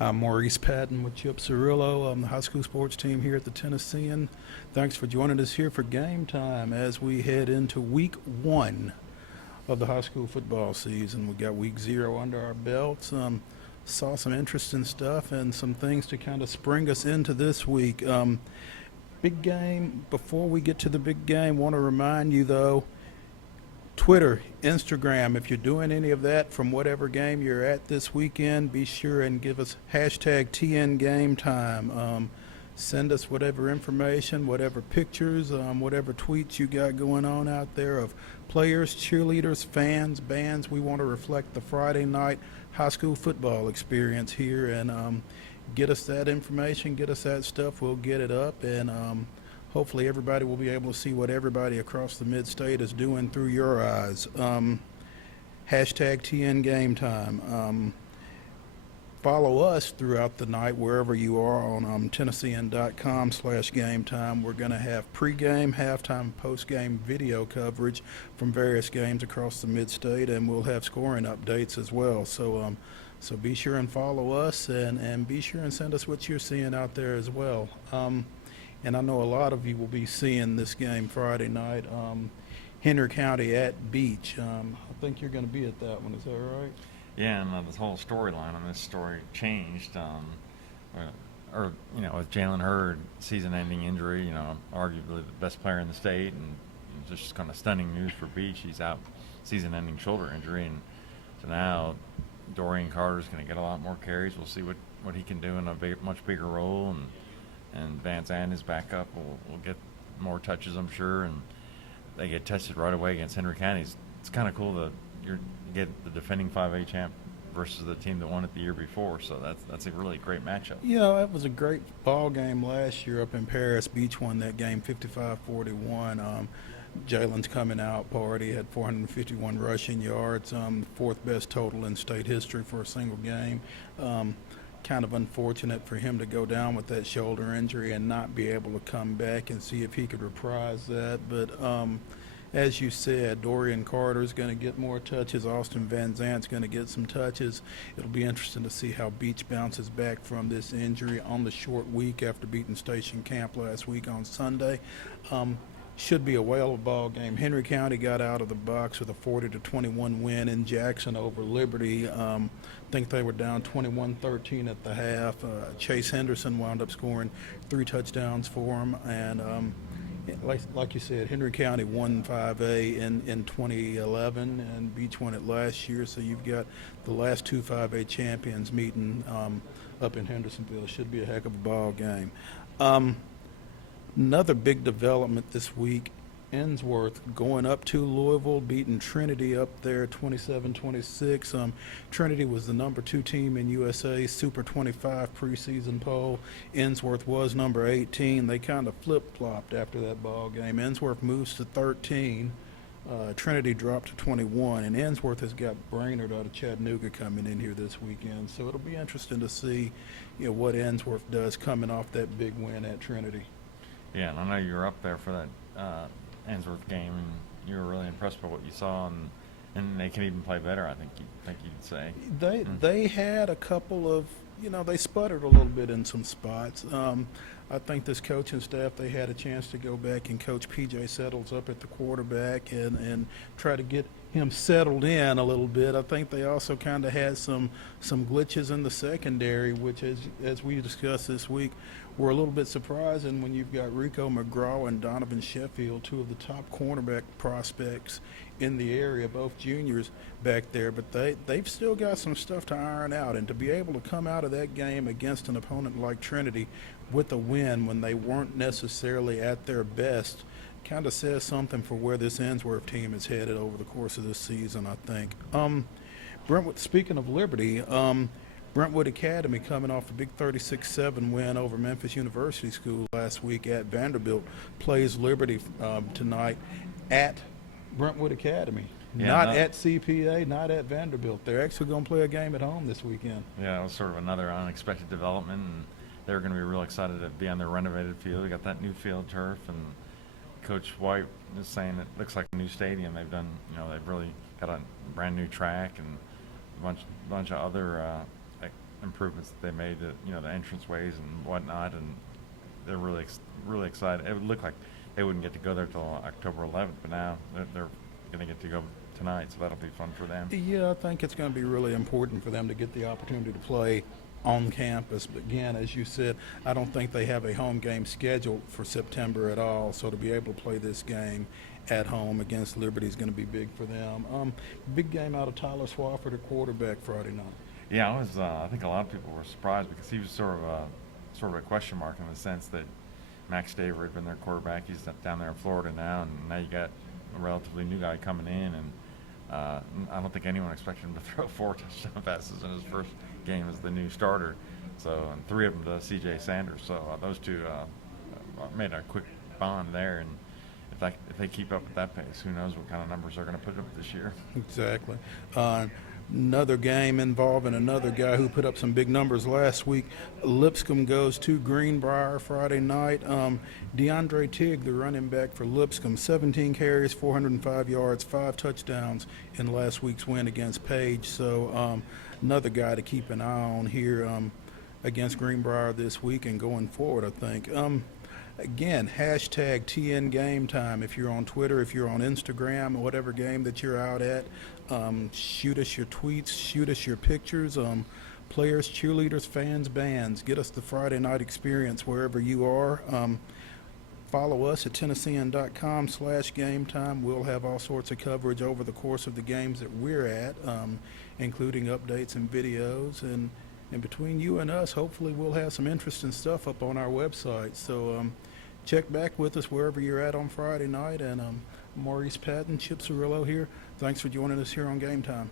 I'm Maurice Patton with Chip Cirillo. I'm the high school sports team here at the Tennessean. Thanks for joining us here for Game Time as we head into week 1 of the high school football season. We got week 0 under our belts. Saw some interesting stuff and some things to kind of spring us into this week. Big game. Before we get to the big game, want to remind you though, Twitter, Instagram, if you're doing any of that from whatever game you're at this weekend, be sure and give us hashtag TNGameTime. Send us whatever information, whatever pictures, whatever tweets you got going on out there of players, cheerleaders, fans, bands. We want to reflect the Friday night high school football experience here, and get us that information, get us that stuff. We'll get it up, and hopefully everybody will be able to see what everybody across the mid-state is doing through your eyes. Hashtag TNGameTime. Follow us throughout the night wherever you are on Tennessean.com/gametime. We're going to have pregame, halftime, postgame video coverage from various games across the mid-state, and we'll have scoring updates as well. So be sure and follow us, and be sure and send us what you're seeing out there as well. And I know a lot of you will be seeing this game Friday night, Henry County at Beech. I think you're going to be at that one. Is that right? Yeah, and the whole storyline on this story changed. With Jalen Hurd, season-ending injury, arguably the best player in the state, and just kind of stunning news for Beech. He's out, season-ending shoulder injury, and so now Dorian Carter's going to get a lot more carries. We'll see what he can do in a much bigger role, and Van Zandt, his backup, will get more touches, I'm sure, and they get tested right away against Henry County. It's kind of cool that you get the defending 5A champ versus the team that won it the year before, so that's a really great matchup. Yeah, it was a great ball game last year up in Paris. Beech won that game 55-41. Jalen's coming out party had 451 rushing yards, fourth best total in state history for a single game. Kind of unfortunate for him to go down with that shoulder injury and not be able to come back and see if he could reprise that. But as you said, Dorian Carter's going to get more touches. Austin Van Zant's going to get some touches. It'll be interesting to see how Beech bounces back from this injury on the short week after beating Station Camp last week on Sunday. Should be a whale of a ball game. Henry County got out of the box with a 40-21 win in Jackson over Liberty. I think they were down 21-13 at the half. Chase Henderson wound up scoring 3 touchdowns for them. And like you said, Henry County won 5A in 2011, and Beech won it last year. So you've got the last 2 5A champions meeting up in Hendersonville. Should be a heck of a ball game. Another big development this week, Ensworth going up to Louisville, beating Trinity up there 27-26. Trinity was the number 2 team in USA Super 25 preseason poll. Ensworth was number 18. They kind of flip-flopped after that ball game. Ensworth moves to 13. Trinity dropped to 21, and Ensworth has got Brainerd out of Chattanooga coming in here this weekend. So it'll be interesting to see, what Ensworth does coming off that big win at Trinity. Yeah, and I know you were up there for that Ensworth game, and you were really impressed by what you saw, and they can even play better, I think you'd say. They had a couple of, they sputtered a little bit in some spots. I think this coaching staff, they had a chance to go back and coach P.J. Settles up at the quarterback and try to get him settled in a little bit. I think they also kind of had some glitches in the secondary, which, as we discussed this week, were a little bit surprising when you've got Rico McGraw and Donovan Sheffield, 2 of the top cornerback prospects in the area, both juniors back there. But they've still got some stuff to iron out, and to be able to come out of that game against an opponent like Trinity with a win when they weren't necessarily at their best kind of says something for where this Ensworth team is headed over the course of this season, I think. Brentwood, speaking of Liberty, Brentwood Academy coming off a big 36-7 win over Memphis University School last week at Vanderbilt, plays Liberty tonight at Brentwood Academy. Not at CPA, not at Vanderbilt. They're actually going to play a game at home this weekend. Yeah, it was sort of another unexpected development, and they're going to be real excited to be on their renovated field. They got that new field turf, and Coach White is saying it looks like a new stadium. They've done, they've really got a brand new track and a bunch of other improvements that they made to, the entranceways and whatnot, and they're really excited. It would look like they wouldn't get to go there till October 11th, but now they're going to get to go tonight, so that'll be fun for them. Yeah, I think it's going to be really important for them to get the opportunity to play on campus. But again, as you said, I don't think they have a home game scheduled for September at all, so to be able to play this game at home against Liberty is going to be big for them. Big game out of Tyler Swafford, a quarterback, Friday night. Yeah, I think a lot of people were surprised because he was sort of a question mark in the sense that Max Daver had been their quarterback. He's down there in Florida now, and now you got a relatively new guy coming in, and I don't think anyone expected him to throw 4 touchdown passes in his first game as the new starter. So, and 3 of them to C.J. Sanders. So those two made a quick bond there, and if they keep up at that pace, who knows what kind of numbers they're going to put up this year. Exactly. Another game involving another guy who put up some big numbers last week. Lipscomb goes to Greenbrier Friday night. Deandre Tigg, the running back for Lipscomb, 17 carries, 405 yards, 5 touchdowns in last week's win against Page. So another guy to keep an eye on here against Greenbrier this week and going forward, I think. Again, hashtag TN Game Time. If you're on Twitter, if you're on Instagram, whatever game that you're out at, shoot us your tweets, shoot us your pictures. Players, cheerleaders, fans, bands, get us the Friday night experience wherever you are. Follow us at Tennessean.com/GameTime. We'll have all sorts of coverage over the course of the games that we're at, including updates and videos. And between you and us, hopefully we'll have some interesting stuff up on our website. So check back with us wherever you're at on Friday night. And Maurice, Patton, Cirillo here. Thanks for joining us here on Game Time.